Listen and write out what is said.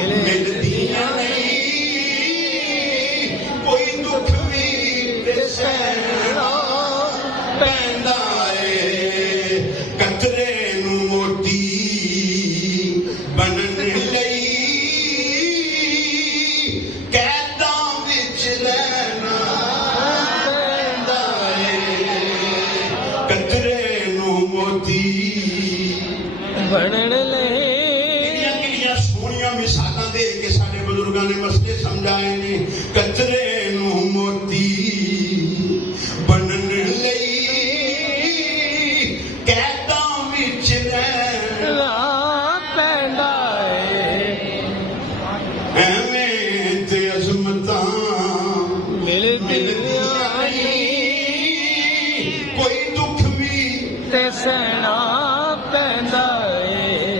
मिलदियां नहीं कोई दुख भी सहना पैंदा है कतरे नू मोती बनन लई कैदां विच रहना पैंदा है कतरे नू मोती बनन लई मिसालां दे के साडे बुजुर्गां ने मसले समझाए ने कतरे नू मोती बनन लई कैदां विच रहना पैंदा है।